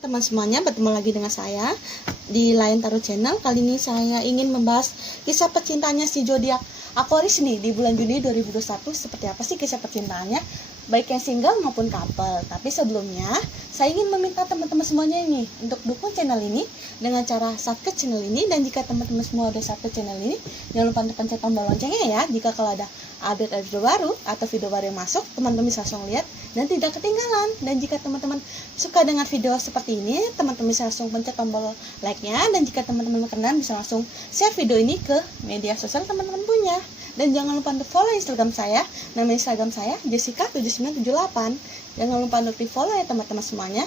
Teman semuanya, bertemu lagi dengan saya di Lain Tarot Channel. Kali ini saya ingin membahas kisah percintaannya si zodiak Aquarius nih di bulan Juni 2021. Seperti apa sih kisah percintaannya, baik yang single maupun couple. Tapi sebelumnya saya ingin meminta teman-teman semuanya ini untuk dukung channel ini dengan cara subscribe channel ini. Dan jika teman-teman semua udah subscribe channel ini, jangan lupa untuk pencet tombol loncengnya ya. Jika kalau ada update video baru atau video baru yang masuk, teman-teman bisa langsung lihat dan tidak ketinggalan. Dan jika teman-teman suka dengan video seperti ini, teman-teman bisa langsung pencet tombol like-nya. Dan jika teman-teman berkenan, bisa langsung share video ini ke media sosial teman-teman punya. Dan jangan lupa untuk follow Instagram saya. Nama Instagram saya Jessica7978. Jangan lupa untuk di follow ya teman-teman semuanya.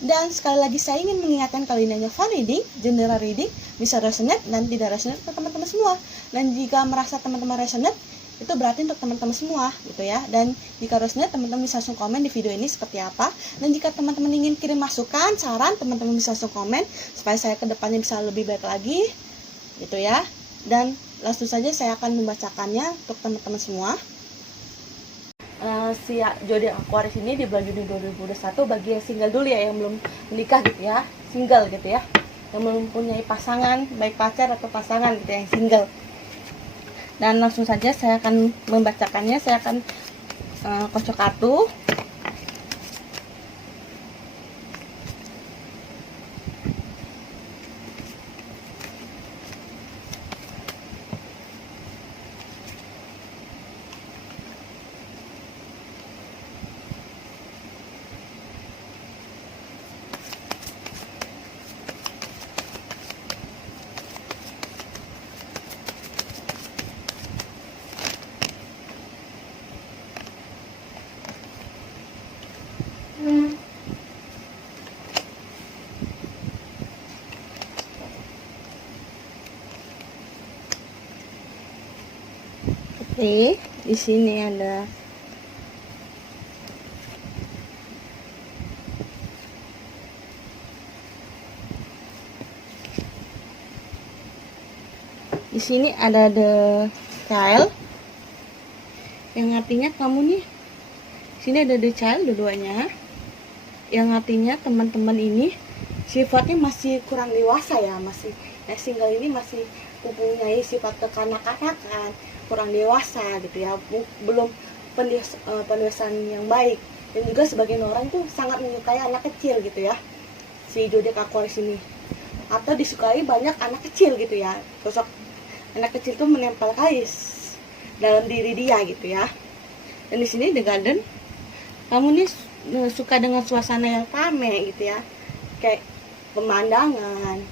Dan sekali lagi saya ingin mengingatkan, kalau ini hanya fun reading, general reading, bisa resonate dan tidak resonate ke teman-teman semua. Dan jika merasa teman-teman resonate, itu berarti untuk teman-teman semua gitu ya. Dan jika resonate, teman-teman bisa langsung komen di video ini seperti apa. Dan jika teman-teman ingin kirim masukan, saran, teman-teman bisa langsung komen supaya saya kedepannya bisa lebih baik lagi gitu ya. Dan langsung saja saya akan membacakannya untuk teman-teman semua. Si zodiak Aquarius ini di bulan Juni 2021, bagi yang single dulu ya, yang belum menikah gitu ya, single gitu ya, yang belum mempunyai pasangan, baik pacar atau pasangan gitu ya, yang single. Dan langsung saja saya akan membacakannya. Saya akan kocok kartu. Oke, di sini ada the child, yang artinya kamu nih, sini ada the child dua-duanya, yang artinya teman-teman ini sifatnya masih kurang dewasa ya, masih single ini masih mempunyai sifat kekanak-kanakan, kurang dewasa gitu ya, belum pendewasaan yang baik. Dan juga sebagian orang tuh sangat menyukai anak kecil gitu ya, si zodiak Aquarius ini, atau disukai banyak anak kecil gitu ya. Sosok anak kecil tuh menempel kais dalam diri dia gitu ya. Dan di sini the garden, kamu nih suka dengan suasana yang rame gitu ya, kayak pemandangan,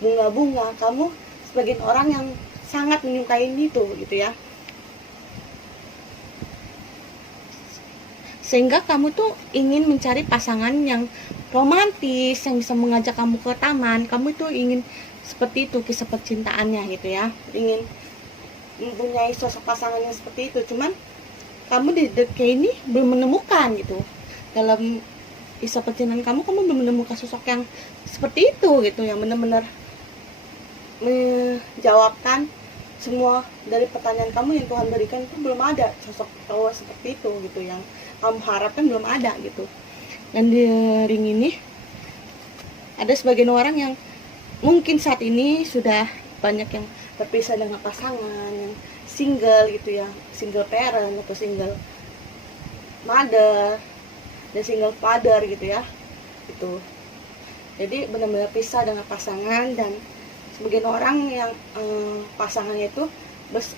bunga-bunga. Kamu sebagian orang yang sangat menyukai itu gitu ya, sehingga kamu tuh ingin mencari pasangan yang romantis, yang bisa mengajak kamu ke taman. Kamu tuh ingin seperti itu kisah percintaannya gitu ya, ingin mempunyai sosok pasangan yang seperti itu. Cuman kamu di dekat ini belum menemukan gitu, dalam kisah percintaan kamu belum menemukan sosok yang seperti itu gitu, yang benar-benar menjawabkan semua dari pertanyaan kamu yang Tuhan berikan. Itu belum ada sosok cowok seperti itu gitu, yang kamu harapkan belum ada gitu. Dan di ring ini ada sebagian orang yang mungkin saat ini sudah banyak yang terpisah dengan pasangan, yang single gitu ya, single parent atau single mother dan single father gitu ya, itu jadi benar-benar pisah dengan pasangan. Dan sebagian orang yang pasangannya itu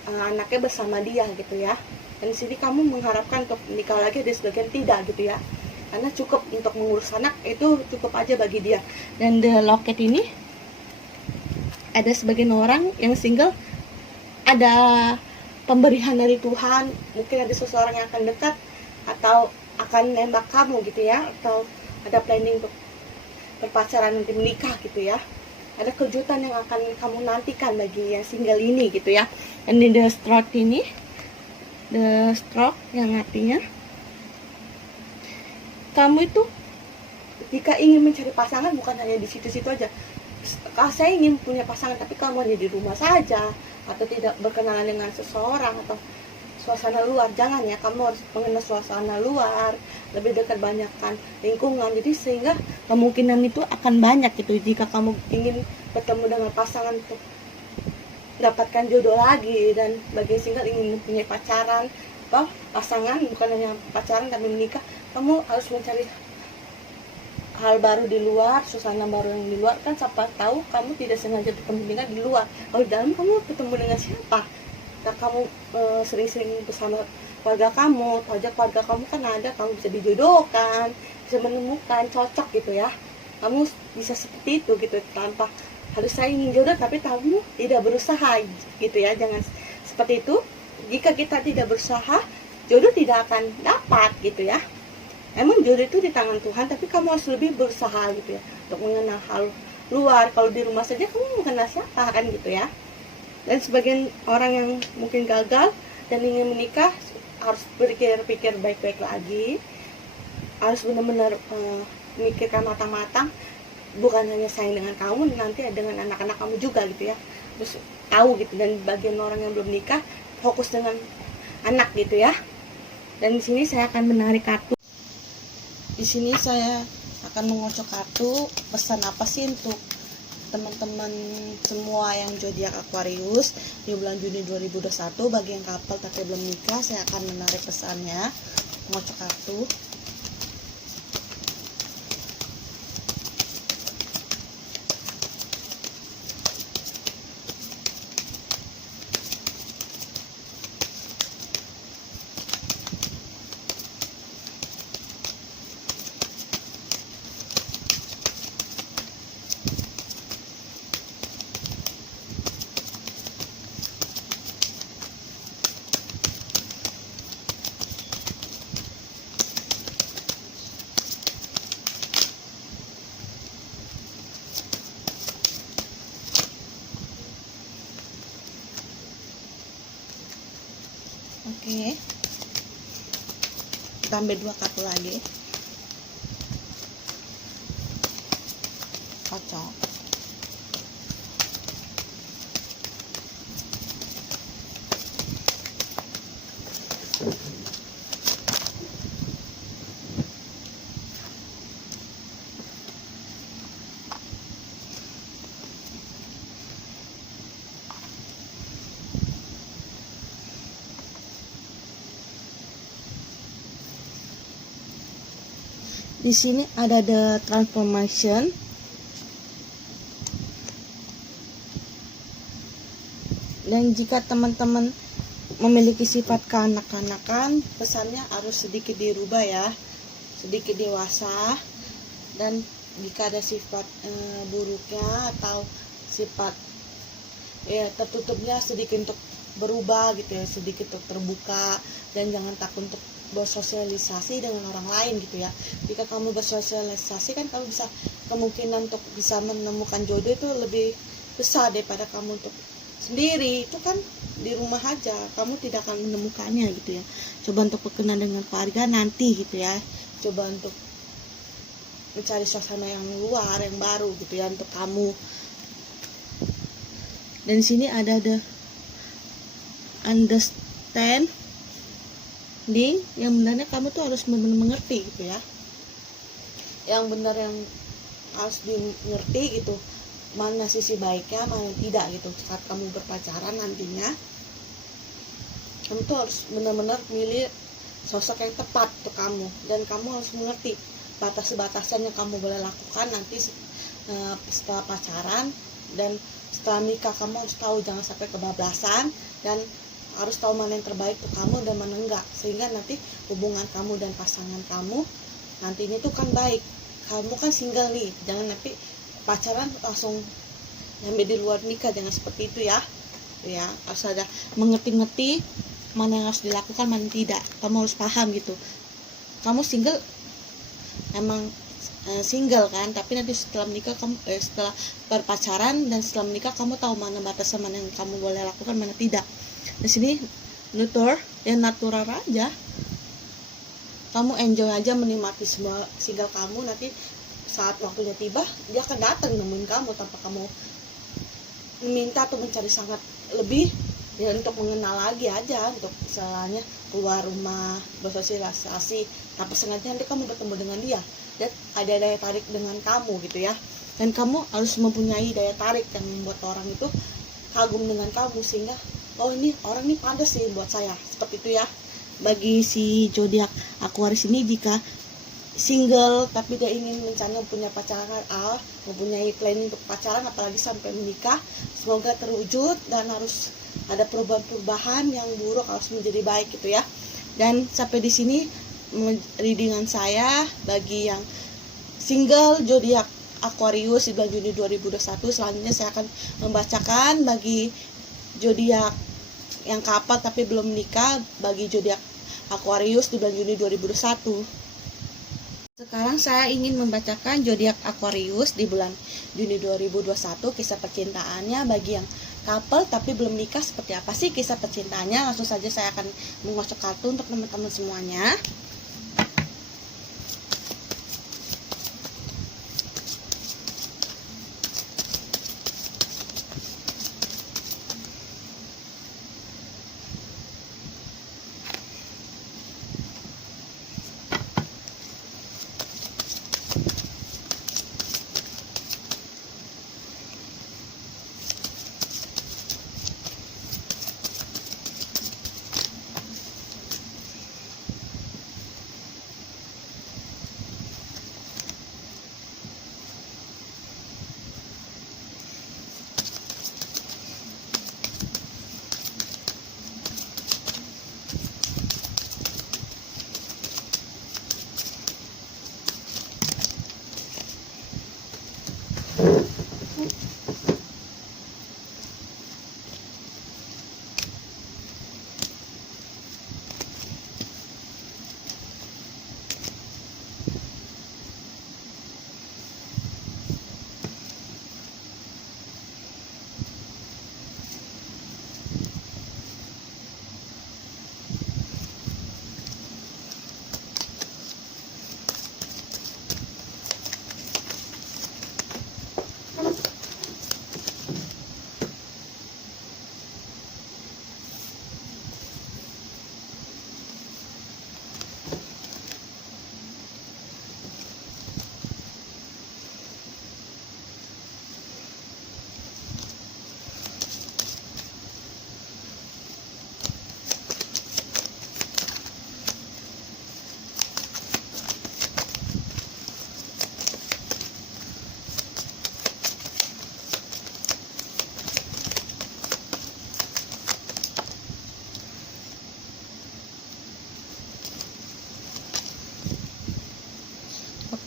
anaknya bersama dia gitu ya. Dan di sini kamu mengharapkan untuk menikah lagi, ada sebagian tidak gitu ya, karena cukup untuk mengurus anak, itu cukup aja bagi dia. Dan the locket ini ada sebagian orang yang single, ada pemberian dari Tuhan, mungkin ada seseorang yang akan dekat atau akan nembak kamu gitu ya, atau ada planning untuk berpacaran nanti menikah gitu ya. Ada kejutan yang akan kamu nantikan bagi yang single ini gitu ya. Dan di the stroke ini, the stroke yang artinya kamu itu jika ingin mencari pasangan bukan hanya di situ-situ aja. Kalau saya ingin punya pasangan tapi kamu hanya di rumah saja, atau tidak berkenalan dengan seseorang, atau suasana luar. Jangan ya, kamu harus mengenal suasana luar, lebih dekat banyakkan lingkungan, jadi sehingga kemungkinan itu akan banyak gitu jika kamu ingin bertemu dengan pasangan untuk dapatkan jodoh lagi. Dan bagi yang single ingin mempunyai pacaran, pasangan, bukan hanya pacaran tapi menikah, kamu harus mencari hal baru di luar, suasana baru yang di luar. Kan siapa tahu kamu tidak sengaja bertemu dengan di luar, kalau di dalam kamu bertemu dengan siapa. Nah, kamu sering-sering bersama keluarga kamu, keluarga kamu kan ada, kamu bisa dijodohkan, bisa menemukan cocok gitu ya. Kamu bisa seperti itu gitu, tanpa harus saya ingin jodoh tapi kamu tidak berusaha gitu ya. Jangan seperti itu. Jika kita tidak berusaha, jodoh tidak akan dapat gitu ya. Emang jodoh itu di tangan Tuhan, tapi kamu harus lebih berusaha gitu ya untuk mengenal hal luar. Kalau di rumah saja kamu mengenal siapa kan gitu ya. Dan sebagian orang yang mungkin gagal dan ingin menikah harus berpikir baik-baik lagi, harus benar-benar memikirkan matang-matang, bukan hanya sayang dengan kamu, nanti dengan anak-anak kamu juga gitu ya. Terus tahu gitu. Dan bagian orang yang belum nikah fokus dengan anak gitu ya. Dan di sini saya akan menarik kartu. Di sini saya akan mengocok kartu. Pesan apa sih untuk teman-teman semua yang zodiak Aquarius di bulan Juni 2021? Bagi yang couple tapi belum nikah, saya akan menarik pesannya, mengocok kartu. Oke, kita ambil 2 kartu lagi, kocok. Di sini ada the transformation. Dan jika teman-teman memiliki sifat kekanak-kanakan, pesannya harus sedikit dirubah ya, sedikit dewasa. Dan jika ada sifat buruknya atau sifat tertutupnya, sedikit untuk berubah gitu ya, sedikit untuk terbuka. Dan jangan takut untuk bersosialisasi dengan orang lain gitu ya. Jika kamu bersosialisasi kan kamu bisa, kemungkinan untuk bisa menemukan jodoh itu lebih besar daripada kamu untuk sendiri. Itu kan di rumah aja kamu tidak akan menemukannya gitu ya. Coba untuk berkenan dengan keluarga nanti gitu ya, coba untuk mencari suasana yang luar, yang baru gitu ya untuk kamu. Dan di sini ada the understand. Yang benarnya kamu tuh harus benar-benar mengerti gitu ya, yang benar yang harus dimengerti gitu, mana sisi baiknya, mana tidak gitu. Saat kamu berpacaran nantinya, kamu tuh harus benar-benar milih sosok yang tepat untuk kamu. Dan kamu harus mengerti batas-batasan yang kamu boleh lakukan nanti setelah pacaran. Dan setelah nikah kamu harus tahu, jangan sampai kebablasan, dan harus tahu mana yang terbaik untuk kamu dan mana enggak, sehingga nanti hubungan kamu dan pasangan kamu nantinya tuh kan baik. Kamu kan single nih, jangan nanti pacaran langsung nyampe di luar nikah, jangan seperti itu ya. Harus ada mengerti-ngerti mana yang harus dilakukan, mana tidak. Kamu harus paham gitu. Kamu single emang single kan, tapi nanti setelah menikah kamu setelah berpacaran dan setelah menikah kamu tahu mana batasan, mana yang kamu boleh lakukan, mana tidak. Di sini neutral, yang natural aja. Kamu enjoy aja menikmati semua single kamu. Nanti saat waktunya tiba, dia akan datang nemuin kamu tanpa kamu meminta atau mencari sangat lebih. ya untuk mengenal lagi aja, untuk misalnya keluar rumah bersosialisasi tanpa sengaja nanti kamu bertemu dengan dia dan ada daya tarik dengan kamu gitu ya. Dan kamu harus mempunyai daya tarik yang membuat orang itu kagum dengan kamu, sehingga oh ini orang ini pantas sih buat saya, seperti itu ya. Bagi si zodiak Aquarius ini, jika single tapi dia ingin rencana punya pacaran, mempunyai planning untuk pacaran apalagi sampai menikah, semoga terwujud dan harus ada perubahan-perubahan yang buruk harus menjadi baik gitu ya. Dan sampai di sini readingan saya bagi yang single zodiak Aquarius di bulan Juni 2021. Selanjutnya saya akan membacakan bagi zodiak yang couple tapi belum menikah, bagi zodiak Aquarius di bulan Juni 2021. Sekarang saya ingin membacakan zodiak Aquarius di bulan Juni 2021, kisah percintaannya bagi yang couple tapi belum nikah. Seperti apa sih kisah percintaannya? Langsung saja saya akan mengocok kartu untuk teman-teman semuanya.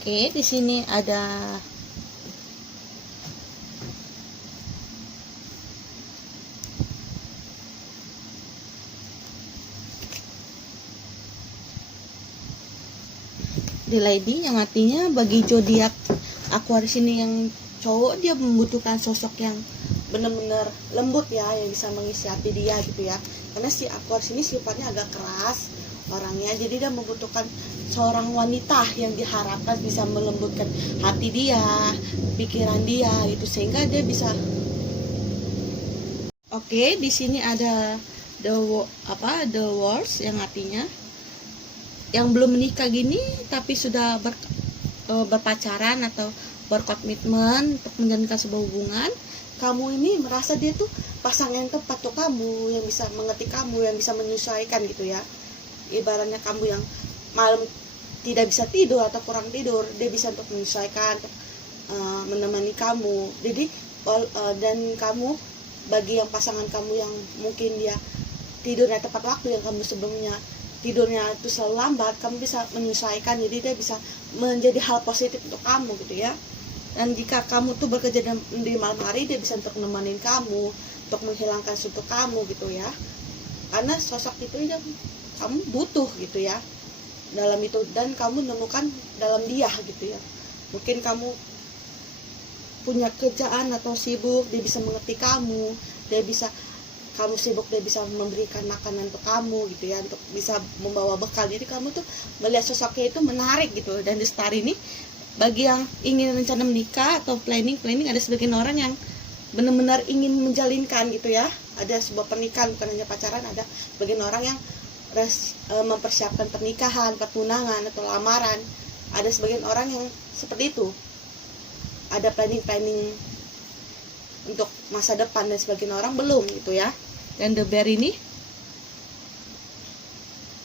Oke, di sini ada The Lady, yang artinya bagi zodiak Aquarius ini yang cowok, dia membutuhkan sosok yang benar-benar lembut ya, yang bisa mengisi hati dia gitu ya. Karena si Aquarius ini sifatnya agak keras orangnya, jadi dia membutuhkan seorang wanita yang diharapkan bisa melembutkan hati dia, pikiran dia gitu, sehingga dia bisa. Oke, di sini ada the words, yang artinya yang belum menikah gini tapi sudah berpacaran atau berkomitmen untuk menjalankan sebuah hubungan. Kamu ini merasa dia tuh pasangan yang tepat tuh kamu, yang bisa mengerti kamu, yang bisa menyesuaikan gitu ya. Ibaratnya kamu yang malam tidak bisa tidur atau kurang tidur, dia bisa untuk menyesuaikan, untuk menemani kamu. Jadi dan kamu, bagi yang pasangan kamu yang mungkin dia tidurnya tepat waktu, yang kamu sebelumnya tidurnya itu selalu lambat, kamu bisa menyesuaikan, jadi dia bisa menjadi hal positif untuk kamu gitu ya. Dan jika kamu tuh bekerja di malam hari, dia bisa untuk menemani kamu, untuk menghilangkan suntuk kamu gitu ya. Karena sosok itu yang kamu butuh gitu ya dalam itu, dan kamu menemukan dalam dia gitu ya. Mungkin kamu punya kerjaan atau sibuk, dia bisa mengerti kamu, kamu sibuk, dia bisa memberikan makanan untuk kamu gitu ya, untuk bisa membawa bekal. Jadi kamu tuh melihat sosoknya itu menarik gitu. Dan di star ini, bagi yang ingin rencana menikah atau planning, ada sebagian orang yang benar-benar ingin menjalinkan gitu ya, ada sebuah pernikahan, bukan hanya pacaran. Ada sebagian orang yang mempersiapkan pernikahan, pertunangan atau lamaran. Ada sebagian orang yang seperti itu, ada planning untuk masa depan, dan sebagian orang belum gitu ya. Dan the bear ini,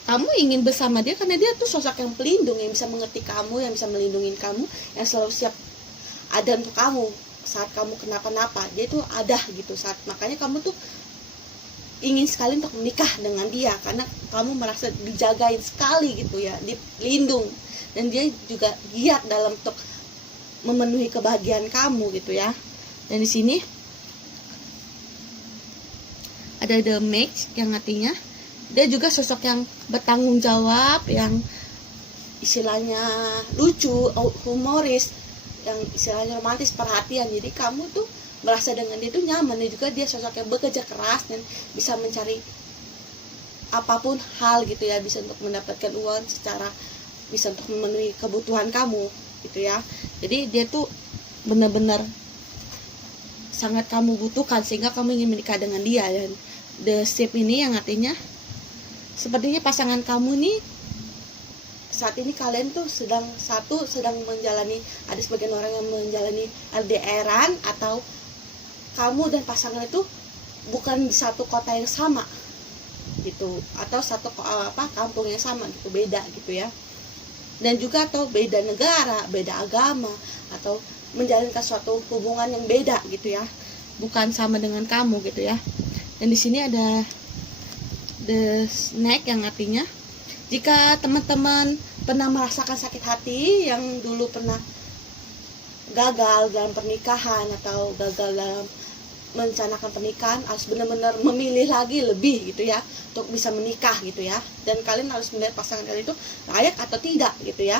kamu ingin bersama dia karena dia tuh sosok yang pelindung, yang bisa mengerti kamu, yang bisa melindungi kamu, yang selalu siap ada untuk kamu saat kamu kenapa-napa. Dia tuh ada gitu saat, makanya kamu tuh ingin sekali untuk menikah dengan dia karena kamu merasa dijagain sekali gitu ya, dilindung, dan dia juga giat dalam untuk memenuhi kebahagiaan kamu gitu ya. Dan di sini ada the mage yang artinya dia juga sosok yang bertanggung jawab, yang istilahnya lucu, humoris, yang istilahnya romantis, perhatian. Jadi kamu tuh merasa dengan dia tuh nyaman. Dan juga dia sosok yang bekerja keras dan bisa mencari apapun hal gitu ya, bisa untuk mendapatkan uang secara, bisa untuk memenuhi kebutuhan kamu gitu ya. Jadi dia tuh benar-benar sangat kamu butuhkan sehingga kamu ingin menikah dengan dia. Dan the ship ini yang artinya sepertinya pasangan kamu nih saat ini kalian tuh sedang menjalani, ada sebagian orang yang menjalani LDR-an, atau kamu dan pasangan itu bukan di satu kota yang sama gitu, atau satu kampung yang sama gitu, beda gitu ya. Dan juga atau beda negara, beda agama, atau menjalankan suatu hubungan yang beda gitu ya, bukan sama dengan kamu gitu ya. Dan di sini ada the snake yang artinya jika teman-teman pernah merasakan sakit hati, yang dulu pernah gagal dalam pernikahan atau gagal dalam merencanakan pernikahan, harus benar-benar memilih lagi lebih gitu ya untuk bisa menikah gitu ya. Dan kalian harus melihat pasangan kalian itu layak atau tidak gitu ya,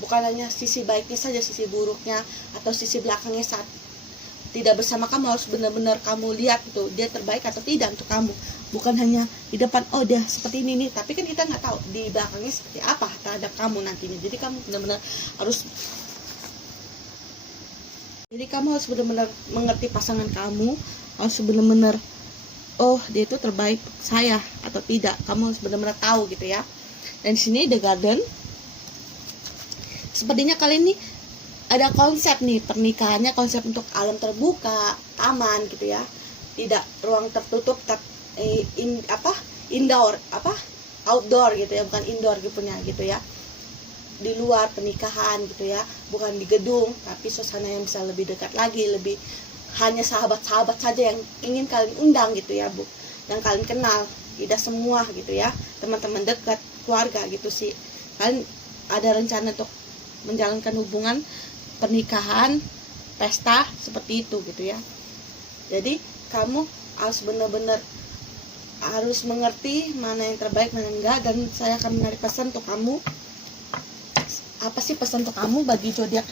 bukan hanya sisi baiknya saja, sisi buruknya atau sisi belakangnya saat tidak bersama kamu. Harus benar-benar kamu lihat itu dia terbaik atau tidak untuk kamu, bukan hanya di depan, oh dia seperti ini nih, tapi kan kita nggak tahu di belakangnya seperti apa terhadap kamu nantinya. Jadi kamu benar-benar harus benar-benar mengerti pasangan kamu, harus benar-benar, oh dia itu terbaik saya atau tidak, kamu harus benar-benar tahu gitu ya. Dan di sini the garden, sepertinya kalian nih ada konsep nih pernikahannya, konsep untuk alam terbuka, taman gitu ya, tidak ruang tertutup, outdoor gitu ya, bukan indoor gitu ya, di luar pernikahan gitu ya, bukan di gedung, tapi suasana yang bisa lebih dekat lagi, lebih hanya sahabat-sahabat saja yang ingin kalian undang gitu ya, Bu, yang kalian kenal, tidak semua gitu ya, teman-teman dekat, keluarga gitu sih. Kalian ada rencana untuk menjalankan hubungan pernikahan, pesta seperti itu gitu ya. Jadi kamu harus benar-benar harus mengerti mana yang terbaik, mana yang enggak. Dan saya akan menarik pesan untuk kamu. Apa sih pesan untuk kamu bagi zodiak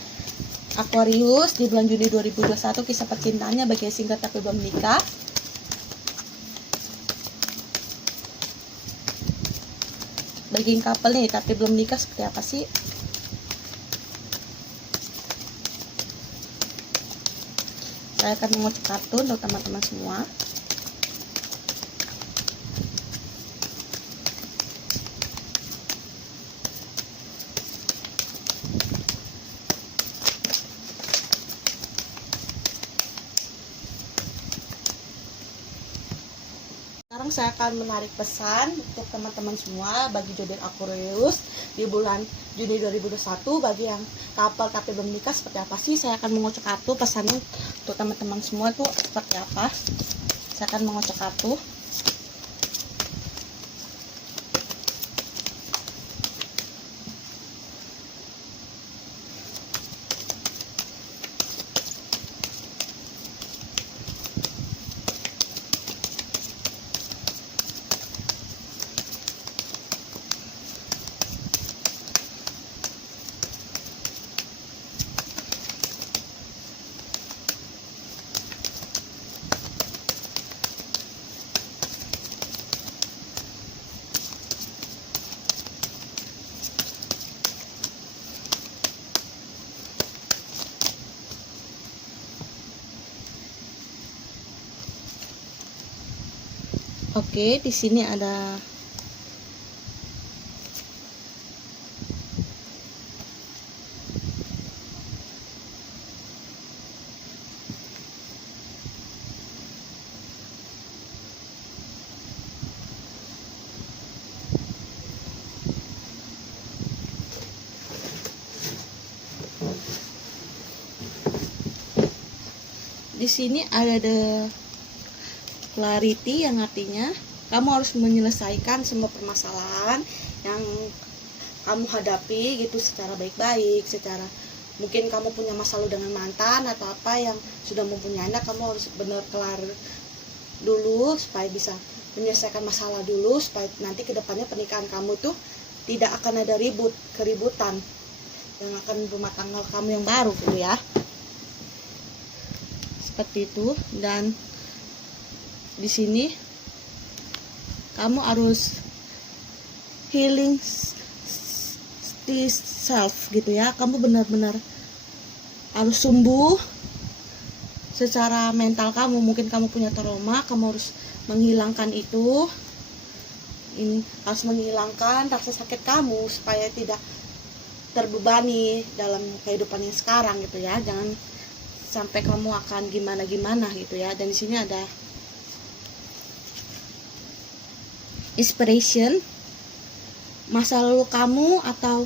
Aquarius di bulan Juni 2021, kisah percintaannya bagi yang single tapi belum menikah. Bagi yang couple nih tapi belum menikah, seperti apa sih? Saya akan mengucap kartu untuk teman-teman semua. Sekarang saya akan menarik pesan untuk teman-teman semua bagi zodiak Aquarius di bulan Juni 2021. Bagi yang couple tapi belum nikah, seperti apa sih? Saya akan mengocok kartu pesannya untuk teman-teman semua tuh seperti apa. Saya akan mengocok kartu. Oke, di sini ada di sini ada the clarity, yang artinya kamu harus menyelesaikan semua permasalahan yang kamu hadapi gitu secara baik-baik, secara mungkin kamu punya masalah dengan mantan atau apa yang sudah mempunyai anak, kamu harus benar kelar dulu supaya bisa menyelesaikan masalah dulu, supaya nanti kedepannya pernikahan kamu tuh tidak akan ada keributan yang akan rumah tangga kamu yang baru gitu ya, seperti itu. Dan di sini kamu harus healing self gitu ya, kamu benar-benar harus sembuh secara mental kamu. Mungkin kamu punya trauma, kamu harus menghilangkan itu, ini harus menghilangkan rasa sakit kamu supaya tidak terbebani dalam kehidupan yang sekarang gitu ya, jangan sampai kamu akan gimana-gimana gitu ya. Dan di sini ada inspiration, masa lalu kamu atau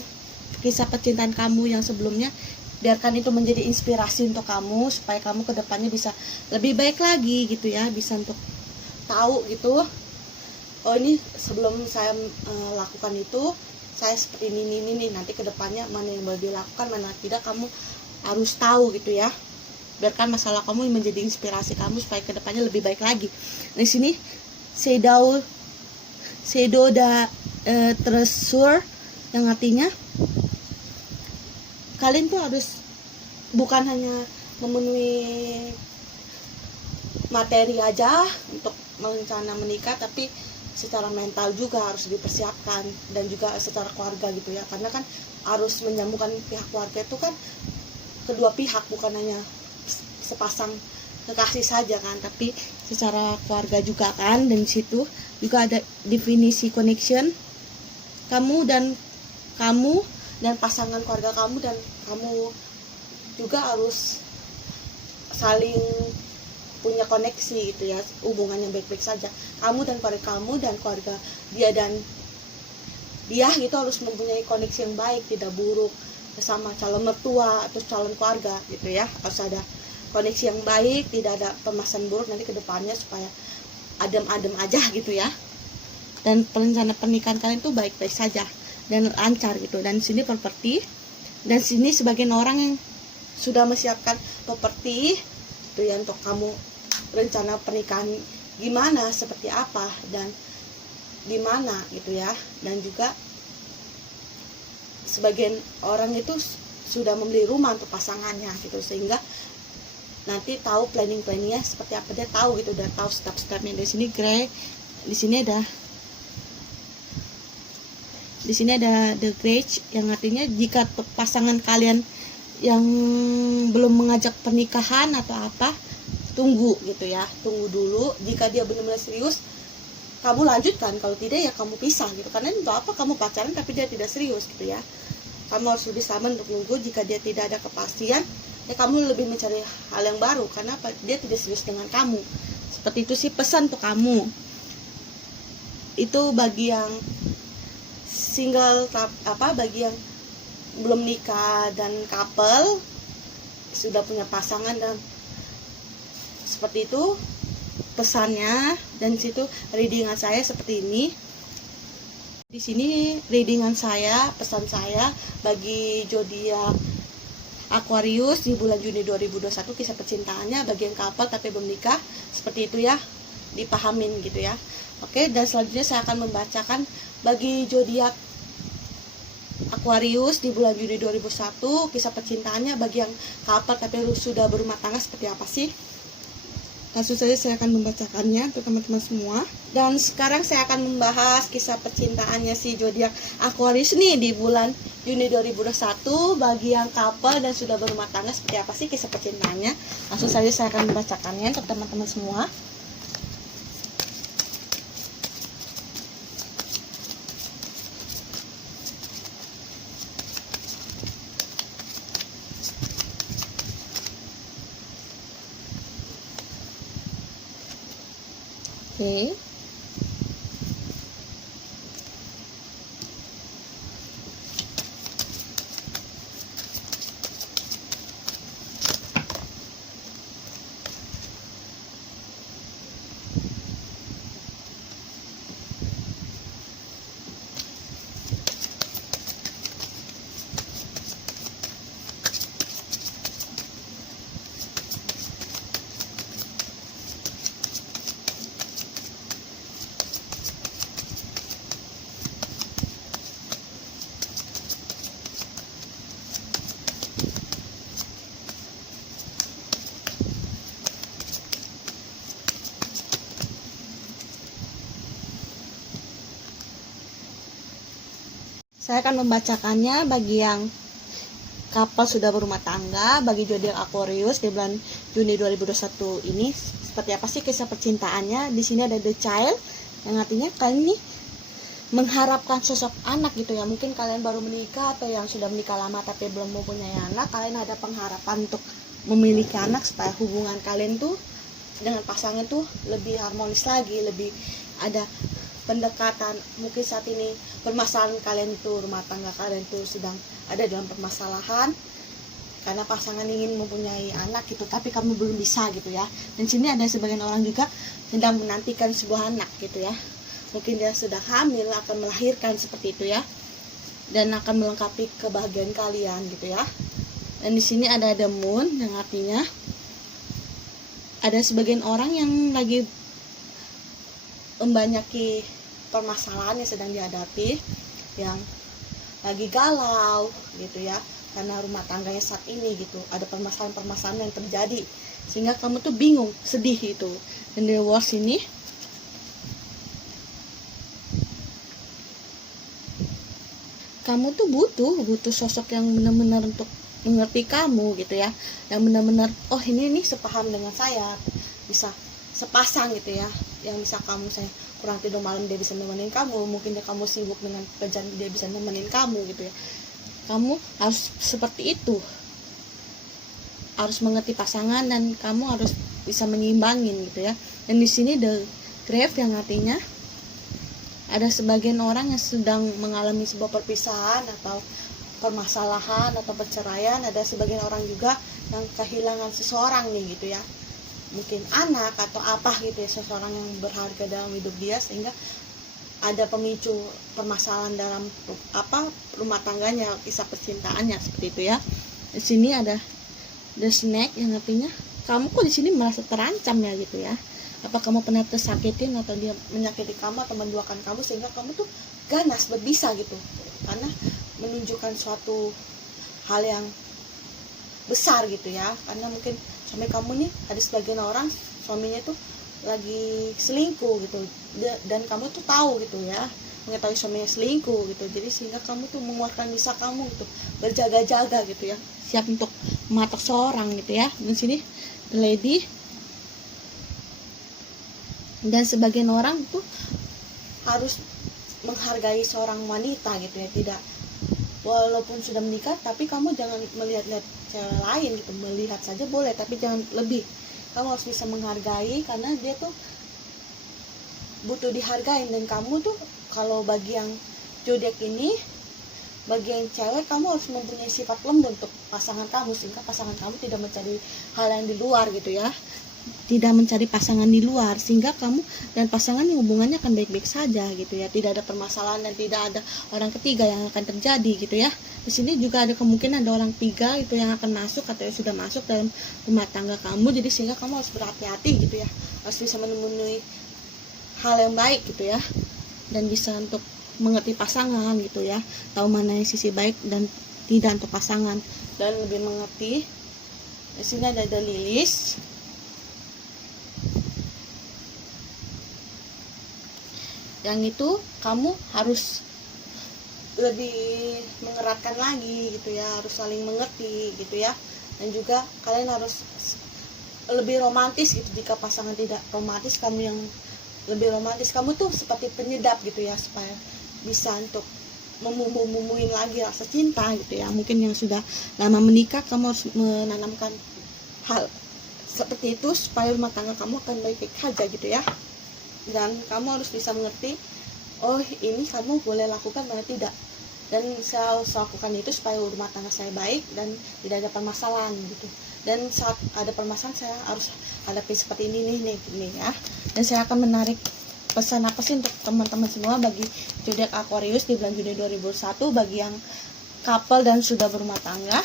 kisah percintaan kamu yang sebelumnya, biarkan itu menjadi inspirasi untuk kamu supaya kamu kedepannya bisa lebih baik lagi gitu ya, bisa untuk tahu gitu, oh ini sebelum saya lakukan itu saya seperti ini, nanti kedepannya mana yang boleh dilakukan, mana tidak, kamu harus tahu gitu ya. Biarkan masalah kamu menjadi inspirasi kamu supaya kedepannya lebih baik lagi. Di sini shadow treasure, yang artinya kalian tuh harus bukan hanya memenuhi materi aja untuk merencana menikah, tapi secara mental juga harus dipersiapkan, dan juga secara keluarga gitu ya, karena kan harus menyambungkan pihak keluarga itu kan kedua pihak, bukan hanya sepasang kekasih saja kan, tapi secara keluarga juga kan. Dan situ juga ada definisi connection, kamu dan pasangan keluarga kamu, dan kamu juga harus saling punya koneksi gitu ya, hubungannya baik-baik saja, kamu dan keluarga dia dan dia gitu harus mempunyai koneksi yang baik, tidak buruk sama calon mertua atau calon keluarga gitu ya, harus ada koneksi yang baik, tidak ada permasalahan buruk nanti kedepannya, supaya adem-adem aja gitu ya, dan perencana pernikahan kalian tuh baik-baik saja dan lancar gitu. Dan sini properti, dan sini sebagian orang yang sudah menyiapkan properti itu ya, untuk kamu rencana pernikahan gimana, seperti apa, dan di mana gitu ya. Dan juga sebagian orang itu sudah membeli rumah untuk pasangannya gitu, sehingga nanti tahu planningnya seperti apa, dia tahu gitu, udah tahu step-stepnya. Di sini di sini ada the grace, yang artinya jika pasangan kalian yang belum mengajak pernikahan atau apa, tunggu gitu ya, tunggu dulu. Jika dia benar-benar serius, kamu lanjutkan, kalau tidak ya kamu pisah gitu. Karena untuk apa kamu pacaran tapi dia tidak serius gitu ya, kamu harus lebih sabar untuk nunggu. Jika dia tidak ada kepastian, ya kamu lebih mencari hal yang baru, karena apa? Dia tidak serius dengan kamu. Seperti itu sih pesan untuk kamu. Itu bagi yang single, bagi yang belum nikah dan couple sudah punya pasangan, dan seperti itu pesannya. Dan situ readingan saya seperti ini. Di sini readingan saya, pesan saya bagi zodiak Aquarius di bulan Juni 2021, kisah percintaannya bagi yang couple tapi belum nikah, seperti itu ya, dipahamin gitu ya. Oke, dan selanjutnya saya akan membacakan bagi zodiak Aquarius di bulan Juni 2001, kisah percintaannya bagi yang couple tapi sudah berumah tangga seperti apa sih. Langsung saja saya akan membacakannya untuk teman-teman semua. Dan sekarang saya akan membahas kisah percintaannya si zodiak Aquarius nih di bulan Juni 2021 bagi yang couple dan sudah berumah tangga, seperti apa sih kisah percintaannya. Langsung saja saya akan membacakannya untuk teman-teman semua. Oke. Saya akan membacakannya bagi yang couple sudah berumah tangga, bagi zodiak Aquarius di bulan Juni 2021 ini seperti apa sih kisah percintaannya. Di sini ada the child yang artinya kalian ini mengharapkan sosok anak gitu ya. Mungkin kalian baru menikah atau yang sudah menikah lama tapi belum mempunyai anak, kalian ada pengharapan untuk memiliki anak supaya hubungan kalian tuh dengan pasangan tuh lebih harmonis lagi, lebih ada pendekatan. Mungkin saat ini permasalahan kalian itu, rumah tangga kalian itu sedang ada dalam permasalahan karena pasangan ingin mempunyai anak gitu, tapi kamu belum bisa gitu ya. Dan sini ada sebagian orang juga sedang menantikan sebuah anak gitu ya. Mungkin dia sedang hamil, akan melahirkan seperti itu ya, dan akan melengkapi kebahagiaan kalian gitu ya. Dan di sini ada the moon yang artinya ada sebagian orang yang lagi membanyaki permasalahan yang sedang dihadapi, yang lagi galau gitu ya, karena rumah tangganya saat ini gitu ada permasalahan-permasalahan yang terjadi sehingga kamu tuh bingung, sedih itu. Dan di words ini kamu tuh butuh sosok yang benar-benar untuk mengerti kamu gitu ya, yang benar-benar oh ini nih sepaham dengan saya, bisa sepasang gitu ya, yang bisa kamu saya kurang tidur malam dia bisa nemenin kamu, mungkin dia kamu sibuk dengan kerjaan dia bisa nemenin kamu gitu ya. Kamu harus seperti itu, harus mengerti pasangan dan kamu harus bisa menyimbangin gitu ya. Dan di sini the grave yang artinya ada sebagian orang yang sedang mengalami sebuah perpisahan atau permasalahan atau perceraian. Ada sebagian orang juga yang kehilangan seseorang nih gitu ya, mungkin anak atau apa gitu ya, seseorang yang berharga dalam hidup dia, sehingga ada pemicu permasalahan dalam rumah tangganya, kisah percintaannya seperti itu ya. Di sini ada the snake yang artinya kamu kok di sini merasa terancam ya gitu ya. Apa kamu pernah tersakitin atau dia menyakiti kamu atau menduakan kamu sehingga kamu tuh ganas berbisa gitu, karena menunjukkan suatu hal yang besar gitu ya. Karena mungkin suami kamu nih, ada sebagian orang suaminya tuh lagi selingkuh gitu, dan kamu tuh tahu gitu ya, mengetahui suaminya selingkuh gitu, jadi sehingga kamu tuh menguatkan bisa kamu gitu, berjaga-jaga gitu ya, siap untuk mematok seorang gitu ya. Dan sini the lady, dan sebagian orang tuh harus menghargai seorang wanita gitu ya, tidak walaupun sudah menikah tapi kamu jangan melihat-lihat cewek lain gitu, melihat saja boleh tapi jangan lebih, kamu harus bisa menghargai karena dia tuh butuh dihargai. Dan kamu tuh kalau bagi yang zodiak ini, bagi yang cewek, kamu harus mempunyai sifat lembut untuk pasangan kamu sehingga pasangan kamu tidak mencari hal yang di luar gitu ya, tidak mencari pasangan di luar, sehingga kamu dan pasangan yang hubungannya akan baik-baik saja gitu ya, tidak ada permasalahan dan tidak ada orang ketiga yang akan terjadi gitu ya. Di sini juga ada kemungkinan ada orang tiga itu yang akan masuk atau yang sudah masuk dalam rumah tangga kamu, jadi sehingga kamu harus berhati-hati gitu ya, harus bisa menemui hal yang baik gitu ya, dan bisa untuk mengerti pasangan gitu ya, tahu mana yang sisi baik dan tidak untuk pasangan, dan lebih mengerti. Di sini ada lilis. Yang itu kamu harus lebih mengeratkan lagi gitu ya, harus saling mengerti gitu ya. Dan juga kalian harus lebih romantis gitu, jika pasangan tidak romantis, kamu yang lebih romantis, kamu tuh seperti penyedap gitu ya, supaya bisa untuk memumuin lagi rasa cinta gitu ya. Mungkin yang sudah lama menikah, kamu harus menanamkan hal seperti itu supaya rumah tangga kamu akan baik-baik saja gitu ya. dan kamu harus bisa mengerti, oh ini kamu boleh lakukan, mana tidak. Dan saya harus lakukan itu supaya rumah tangga saya baik dan tidak ada permasalahan gitu. Dan saat ada permasalahan saya harus hadapi seperti ini ya. Dan saya akan menarik pesan apa sih untuk teman-teman semua bagi zodiak Aquarius di bulan Juni 2021, bagi yang couple dan sudah berumah tangga.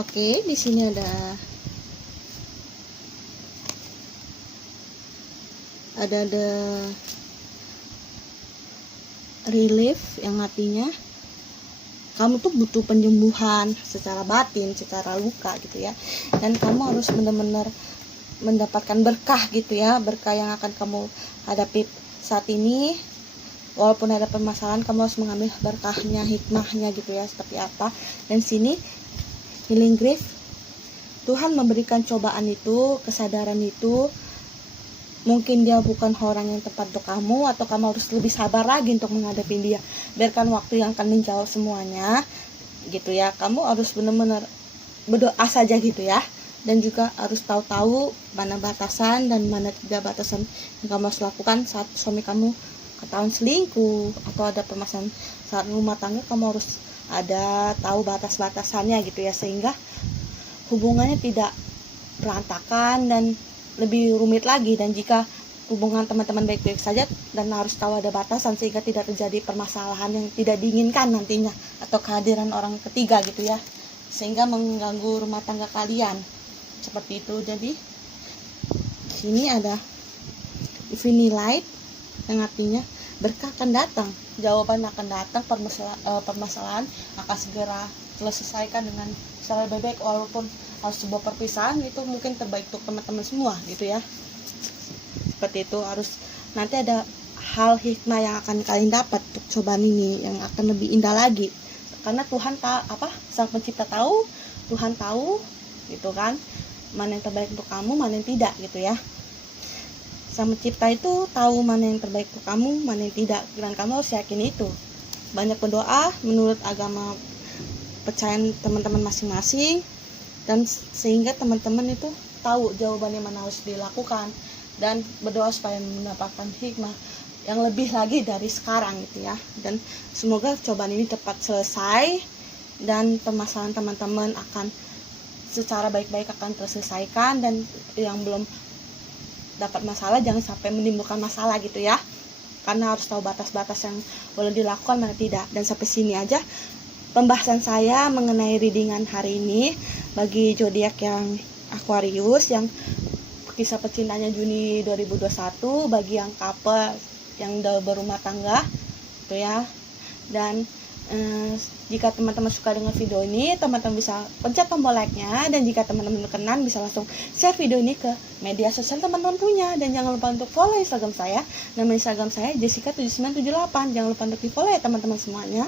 Oke, di sini ada relief yang artinya kamu tuh butuh penyembuhan secara batin, secara luka gitu ya. Dan kamu harus benar-benar mendapatkan berkah gitu ya, berkah yang akan kamu hadapi saat ini. Walaupun ada permasalahan, kamu harus mengambil berkahnya, hikmahnya gitu ya, seperti apa. Dan sini healing grief, Tuhan memberikan cobaan itu, kesadaran itu. Mungkin dia bukan orang yang tepat untuk kamu, atau kamu harus lebih sabar lagi untuk menghadapi dia. Biarkan waktu yang akan menjawab semuanya gitu ya. Kamu harus benar-benar berdoa saja gitu ya. Dan juga harus tahu-tahu mana batasan dan mana tidak batasan yang kamu harus lakukan saat suami kamu ketahuan selingkuh atau ada permasalahan saat rumah tangga. Kamu harus ada tahu batas-batasannya gitu ya, sehingga hubungannya tidak berantakan dan lebih rumit lagi. Dan jika hubungan teman-teman baik-baik saja, dan harus tahu ada batasan sehingga tidak terjadi permasalahan yang tidak diinginkan nantinya, atau kehadiran orang ketiga gitu ya, sehingga mengganggu rumah tangga kalian seperti itu. Jadi sini ada Infinity Light yang artinya berkah akan datang, jawaban akan datang, permasalahan akan segera selesaikan dengan secara baik-baik. Walaupun harus sebuah perpisahan, itu mungkin terbaik untuk teman-teman semua gitu ya. Seperti itu. Harus nanti ada hal hikmah yang akan kalian dapat untuk cobaan ini, yang akan lebih indah lagi, karena Tuhan Sang Pencipta tahu, Tuhan tahu gitu kan, mana yang terbaik untuk kamu, mana yang tidak gitu ya. Sang Pencipta itu tahu mana yang terbaik untuk kamu, mana yang tidak, dan kamu harus yakin itu. Banyak berdoa menurut agama percayaan teman-teman masing-masing, dan sehingga teman-teman itu tahu jawabannya mana harus dilakukan, dan berdoa supaya mendapatkan hikmah yang lebih lagi dari sekarang gitu ya. Dan semoga cobaan ini cepat selesai dan permasalahan teman-teman akan secara baik-baik akan terselesaikan, dan yang belum dapat masalah jangan sampai menimbulkan masalah gitu ya, karena harus tahu batas-batas yang boleh dilakukan, mana tidak. Dan sampai sini aja pembahasan saya mengenai readingan hari ini bagi zodiak yang Aquarius, yang kisah percintanya Juni 2021, bagi yang couple yang udah berumah tangga gitu ya. Dan jika teman-teman suka dengan video ini, teman-teman bisa pencet tombol like-nya, dan jika teman-teman berkenan bisa langsung share video ini ke media sosial teman-teman punya. Dan jangan lupa untuk follow Instagram saya, nama Instagram saya Jessica7978. Jangan lupa untuk di follow ya teman-teman semuanya.